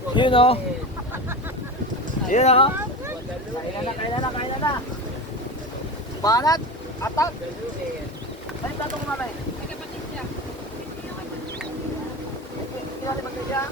Yun o. Yun o. Kailan na. Banat, atak. Saan yung tatong mamay? Nagkapatid siya. Kilala ba siya?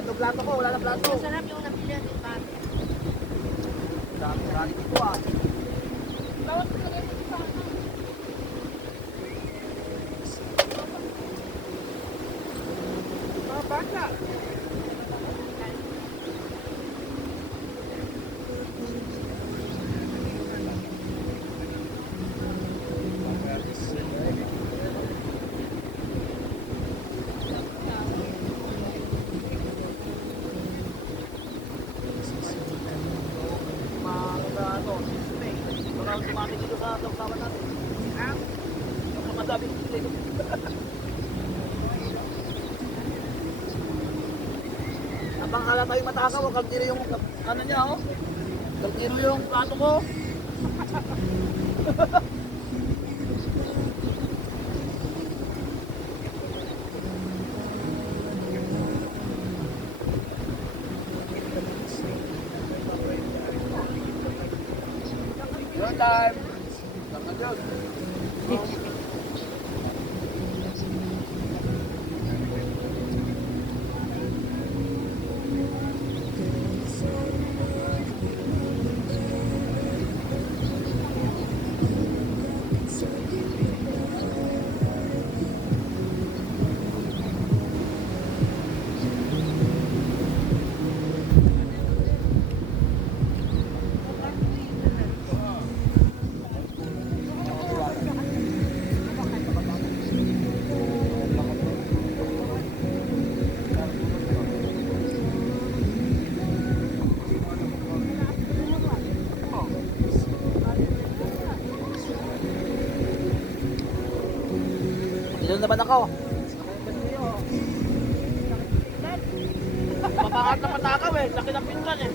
Ito plato ko, wala na plato. Sarap yung nabili natin pa. Dami dito ah. Bawat talaga yung pa. Mga bata. Tumami dito sa tawsawan natin. Ang madami dito. Abang kala tayo matakaw, kaltiro yung ano niya oh. Kaltiro yung plato ko. Good time. Selamat yun. Dito naman ako. Mapangat na matakaw eh. Laki ng pinsan eh.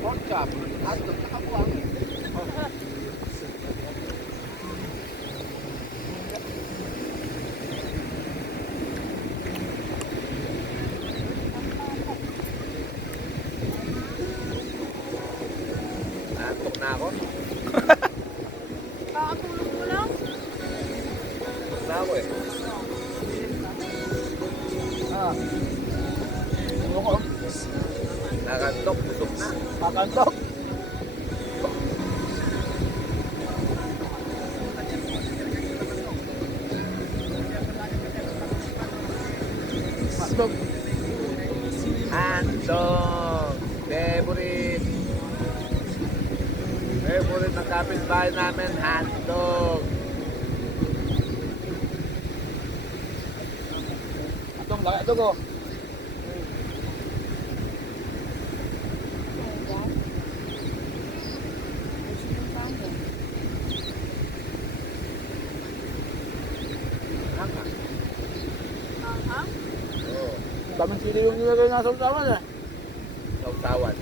Pork chop, hotdog, nakabuang eh. Antok na ako. Kakatulog mo lang. Antok na ako eh. Ano ko? Nakantok, busog na. Nakantok? Handog. Handog. Favorite. Favorite ng kapitbahay namin, handog. Itong laki ito ko. Daming sili yung nilagay na sa utawan eh. Sa utawan.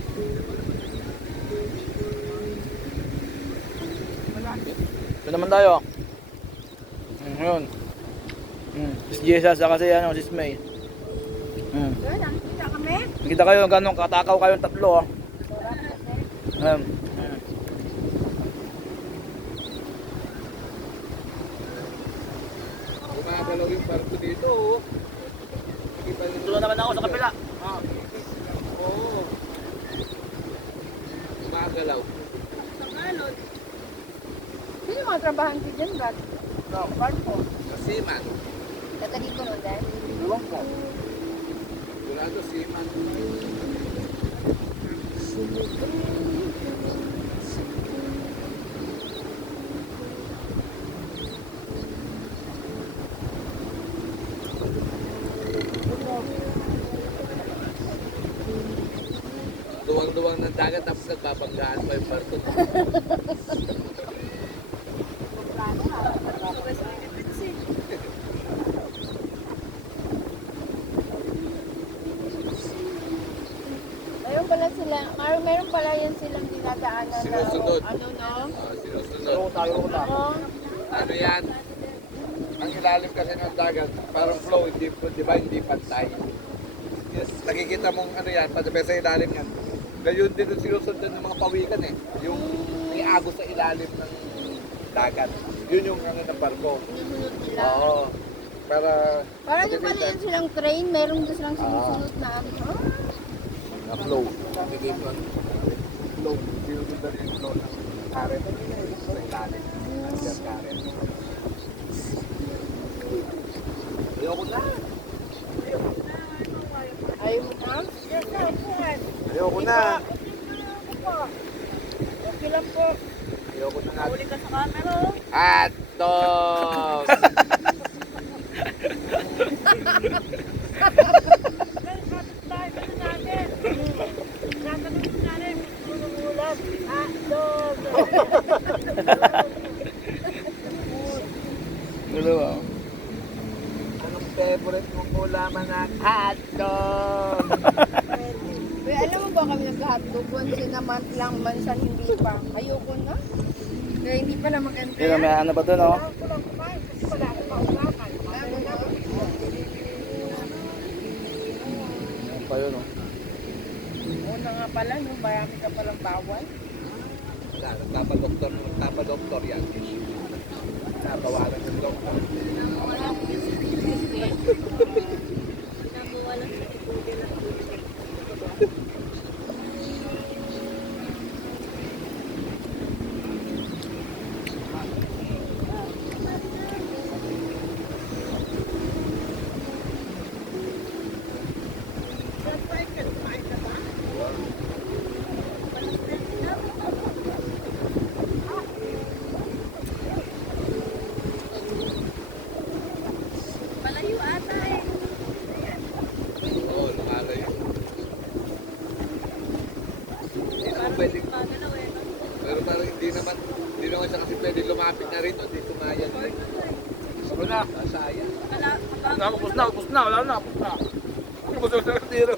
Ito naman tayo. Ngayon. Si Jesus kasi ano, si May. Nakikita kami. Nakita kayo ganun katakaw kayong tatlo oh. Gumagalaw yung barko dito oh. Tulungan naman ako sa kapila. Ah. Oo. Magalaw. Sa balot. Sino mga trabahante dyan, Brad? No, barko. Kasiman. Tatagi ko nun dahil. Iwan ko. Sigurado siman. Duwang-duwang ng dagat tapos nagbabanggaan pa yung barko. Mayroon pala sila, mayroon pala yan silang dinadaanan na, Sinusunod. ano no? Sinusunod. Loko tayo. Oo. Ano yan? Ang ilalim kasi ng dagat, parang flow, hindi, di ba, hindi pantay. Yes, nakikita mong ano yan, pati sa ilalim yan. Gayon din yung sinusundan ng mga pawikan eh. Yung may agos sa ilalim ng dagat. Yun yung ano ng barko. Sinusunod nila. Oo. Para Parang yung pala yan silang train, meron din silang sinusunod na ano. na flow. Nakikita flow. Sinusundan yung flow ng current sa ilalim. Ng current. Ayoko na. Ayaw mo na? Yes, sir. Ayoko na. Okay lang po. Ayoko na nga. Huli ka sa camera. Hotdog! Dalawa. Anong favorite mong ulaman na hotdog? Uy, alam mo ba kami nag-hotdog once in a month lang, mansan hindi pa. Ayoko na. Kaya hindi pala maganda. Yun, may ano ba doon, oh? Ano pa yun, oh? Una nga pala, no, marami ka palang bawal. Wala, nagpapadoktor yan. Nabawalan ng doktor. Malayo ata eh. Oo, lumalayo. Hindi naman pwedeng, pero parang hindi naman siya kasi pwede lumapit na rito, hindi sumayan rin. Ano na? Sayang. Upos na, wala na, upos na. Upos na, tiro.